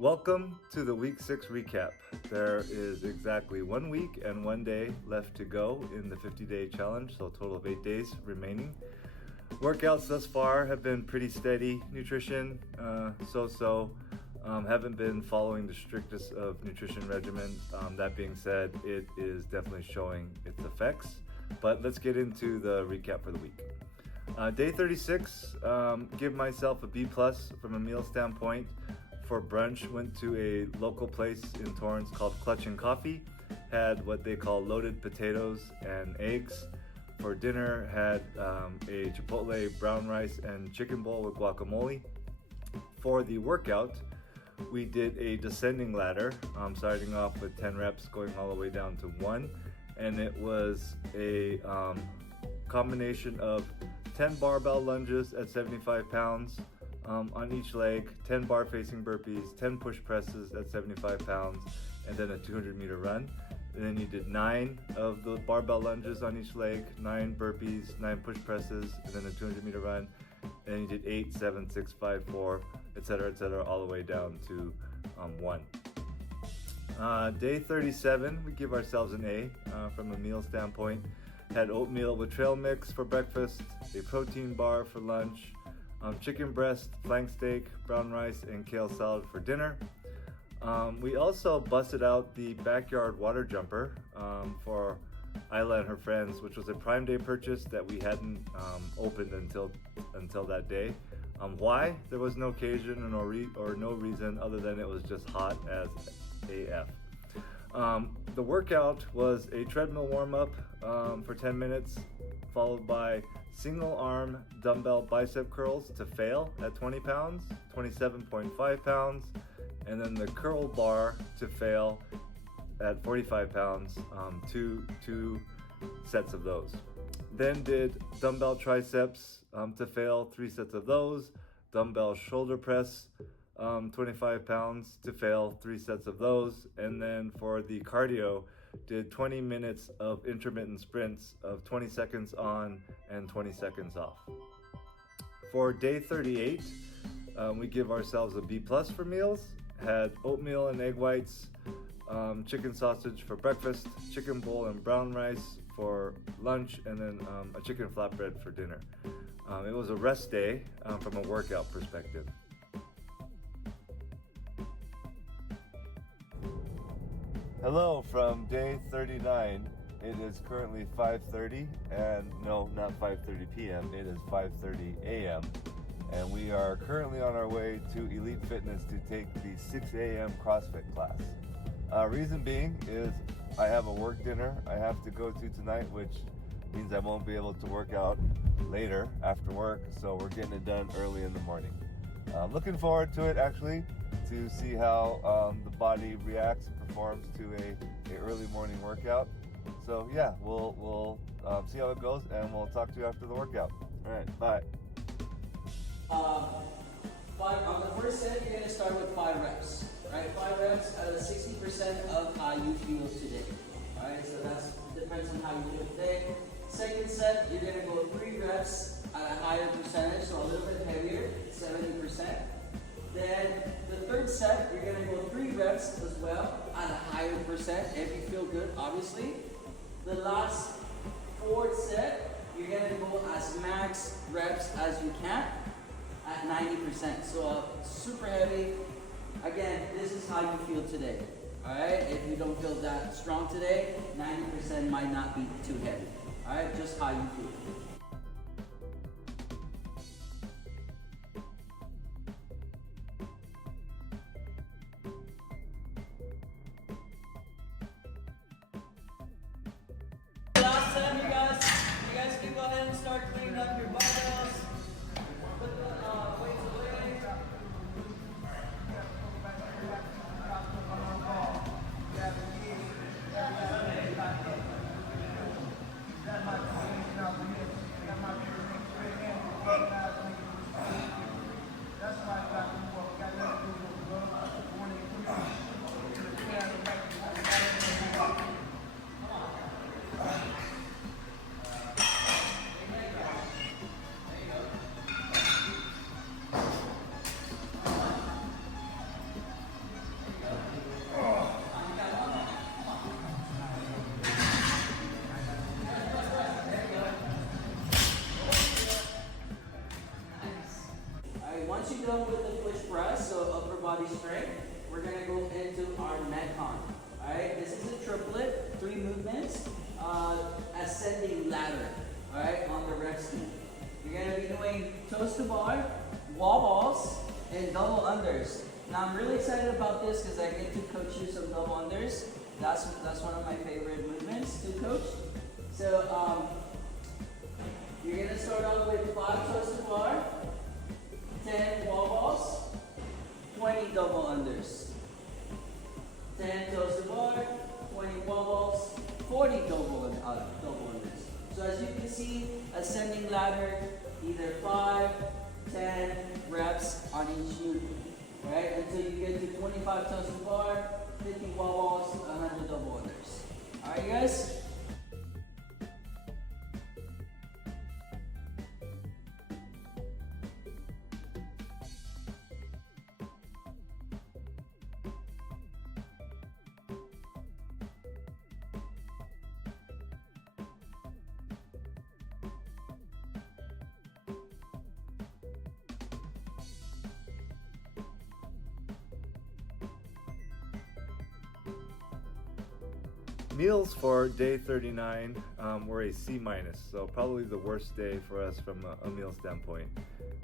Welcome to the Week 6 recap. There is exactly 1 week and 1 day left to go in the 50-day challenge, so a total of 8 days remaining. Workouts thus far have been pretty steady. Nutrition, so-so. Haven't been following the strictest of nutrition regimen. That being said, it is definitely showing its effects. But let's get into the recap for the week. Day 36, give myself a B+ from a meal standpoint. For brunch, went to a local place in Torrance called Clutch and Coffee. Had what they call loaded potatoes and eggs. For dinner, had a Chipotle brown rice and chicken bowl with guacamole. For the workout, we did a descending ladder, starting off with 10 reps, going all the way down to 1. And it was a combination of 10 barbell lunges at 75 pounds, on each leg, 10 bar facing burpees, 10 push presses at 75 pounds, and then a 200-meter run. And then you did 9 of the barbell lunges on each leg, 9 burpees, 9 push presses, and then a 200-meter run. And then you did 8, 7, 6, 5, 4, etc., all the way down to 1. Day 37, we give ourselves an A from a meal standpoint. Had oatmeal with trail mix for breakfast, a protein bar for lunch, chicken breast, flank steak, brown rice, and kale salad for dinner. We also busted out the backyard water jumper for Isla and her friends, which was a Prime Day purchase that we hadn't opened until that day. Why? There was no occasion or no reason other than it was just hot as AF. The workout was a treadmill warm-up for 10 minutes, followed by single arm dumbbell bicep curls to fail at 20 pounds, 27.5 pounds, and then the curl bar to fail at 45 pounds, two sets of those. Then did dumbbell triceps to fail, 3 sets of those, dumbbell shoulder press, 25 pounds to fail, 3 sets of those. And then for the cardio, did 20 minutes of intermittent sprints of 20 seconds on and 20 seconds off. For day 38, we give ourselves a B+ for meals. Had oatmeal and egg whites, chicken sausage for breakfast, chicken bowl and brown rice for lunch, and then a chicken flatbread for dinner. It was a rest day from a workout perspective. Hello from day 39. It is currently 5:30, and no, not 5:30 p.m. It is 5:30 a.m. And we are currently on our way to Elite Fitness to take the 6 a.m. CrossFit class. Reason being is I have a work dinner I have to go to tonight, which means I won't be able to work out later after work, so we're getting it done early in the morning. Looking forward to it, actually, to see how the body reacts and performs to a early morning workout. So yeah, we'll see how it goes, and we'll talk to you after the workout. All right, bye. On the first set, you're going to start with 5 reps. Right, 5 reps out of 60% of how you feel today. All right, so that depends on how you feel today. Second set, you're going to go 3 reps at a higher percentage, so a little bit heavier, 70%. Then the third set, you're going to go 3 reps as well at a higher percent if you feel good, obviously. The last 4th set, you're going to go as max reps as you can at 90%. So super heavy. Again, this is how you feel today. All right, if you don't feel that strong today, 90% might not be too heavy. All right, just how you feel. Last time, you guys can go ahead and start cleaning up your barbells. Put the weights away. you're done with the push press, so upper body strength, we're gonna go into our Metcon. Alright, this is a triplet, 3 movements, ascending ladder, alright, on the rep scheme. You're gonna be doing toes to bar, wall balls, and double unders. Now I'm really excited about this because I get to coach you some double unders. That's one of my favorite movements to coach. So you're gonna start off with 5 toes to bar, 10 wall balls, 20 double unders. 10 toes to bar, 20 wall balls, 40 double unders. So as you can see, ascending ladder, either 5, 10 reps on each unit, right? Until you get to 25 toes to bar, 50 wall balls, 100 double unders. All right, guys? Meals for day 39 were a C-, so probably the worst day for us from a meal standpoint.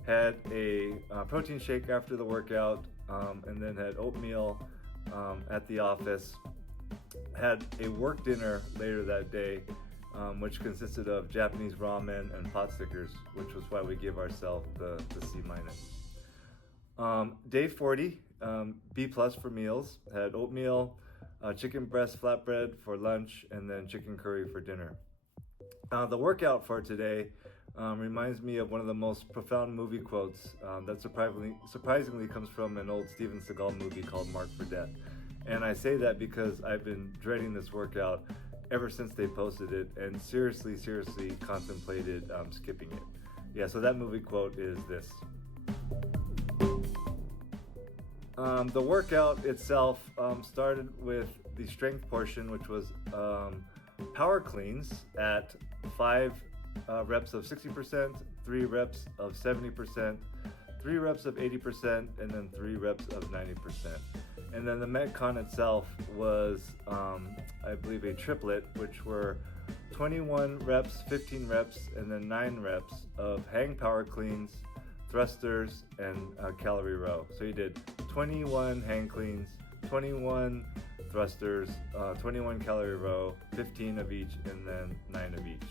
Had a protein shake after the workout, and then had oatmeal at the office. Had a work dinner later that day, which consisted of Japanese ramen and pot stickers, which was why we gave ourselves the C-. Day 40, B+ for meals. Had oatmeal, chicken breast flatbread for lunch, and then chicken curry for dinner. The workout for today reminds me of one of the most profound movie quotes that surprisingly comes from an old Steven Seagal movie called Marked for Death. And I say that because I've been dreading this workout ever since they posted it, and seriously contemplated skipping it. Yeah, so that movie quote is this. The workout itself started with the strength portion, which was power cleans at 5 reps of 60%, 3 reps of 70%, 3 reps of 80%, and then 3 reps of 90%. And then the Metcon itself was, I believe, a triplet, which were 21 reps, 15 reps, and then 9 reps of hang power cleans, thrusters, and calorie row. So you did 21 hang cleans, 21 thrusters, 21 calorie row, 15 of each, and then 9 of each.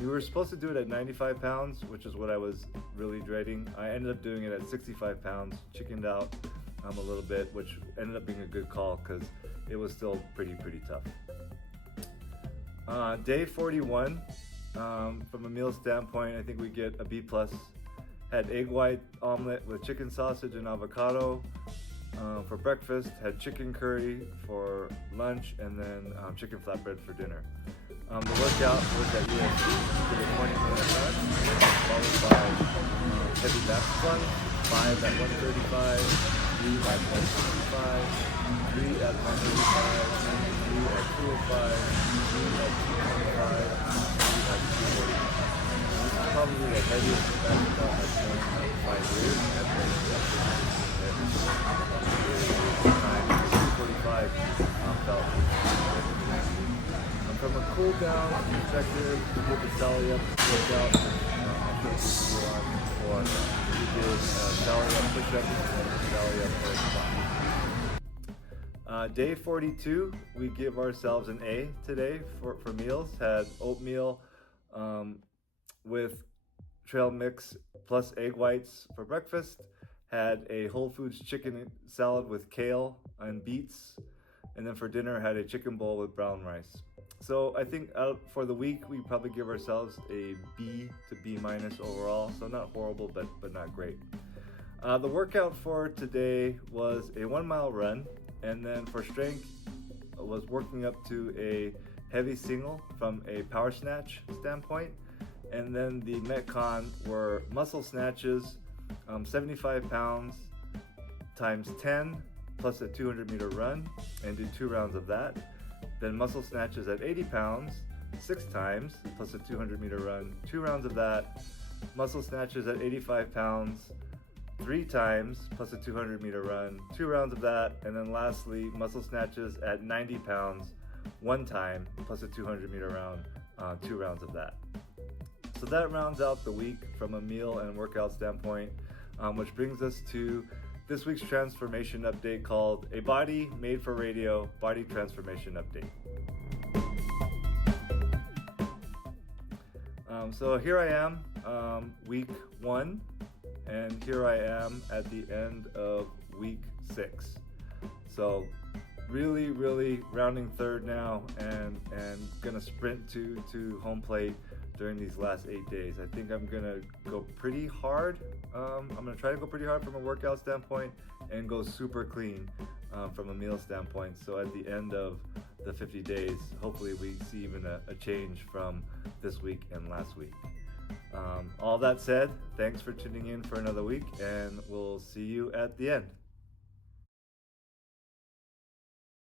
You were supposed to do it at 95 pounds, which is what I was really dreading. I ended up doing it at 65 pounds, chickened out a little bit, which ended up being a good call because it was still pretty tough. Day 41, from a meal standpoint, I think we get a B+. Had egg white omelet with chicken sausage and avocado for breakfast. Had chicken curry for lunch, and then chicken flatbread for dinner. The workout was at UFC, did a 20-minute run, followed by heavy back squats, 5 at 135, 3 at 165, 3 at 185, 3 at 205, 3 at 225, 3 at 240. This is probably the heaviest back squat I've done in 5 years. I've been time 245 felt. From a cool down perspective, we did the Sally Up workout. I'm sure this is on before. We did Sally Up push-ups and Sally Up squats. Day 42, we give ourselves an A today for meals. Had oatmeal with trail mix plus egg whites for breakfast. Had a Whole Foods chicken salad with kale and beets. And then for dinner, had a chicken bowl with brown rice. So I think for the week, we probably give ourselves a B to B- overall. So not horrible, but not great. The workout for today was a 1-mile run. And then for strength, was working up to a heavy single from a power snatch standpoint. And then the Metcon were muscle snatches, 75 pounds times 10 plus a 200-meter run, and did 2 rounds of that. Then muscle snatches at 80 pounds, 6 times, plus a 200-meter run, 2 rounds of that. Muscle snatches at 85 pounds, 3 times plus a 200-meter run, 2 rounds of that, and then lastly, muscle snatches at 90 pounds, 1 time plus a 200-meter round, 2 rounds of that. So that rounds out the week from a meal and workout standpoint, which brings us to this week's transformation update called A Body Made for Radio Body Transformation Update. So here I am, week 1, and here I am at the end of week 6. So really rounding third now, and gonna sprint to home plate during these last 8 days. I think I'm gonna go pretty hard. I'm gonna try to go pretty hard from a workout standpoint and go super clean from a meal standpoint. So at the end of the 50 days, hopefully we see even a change from this week and last week. All that said, thanks for tuning in for another week, and we'll see you at the end.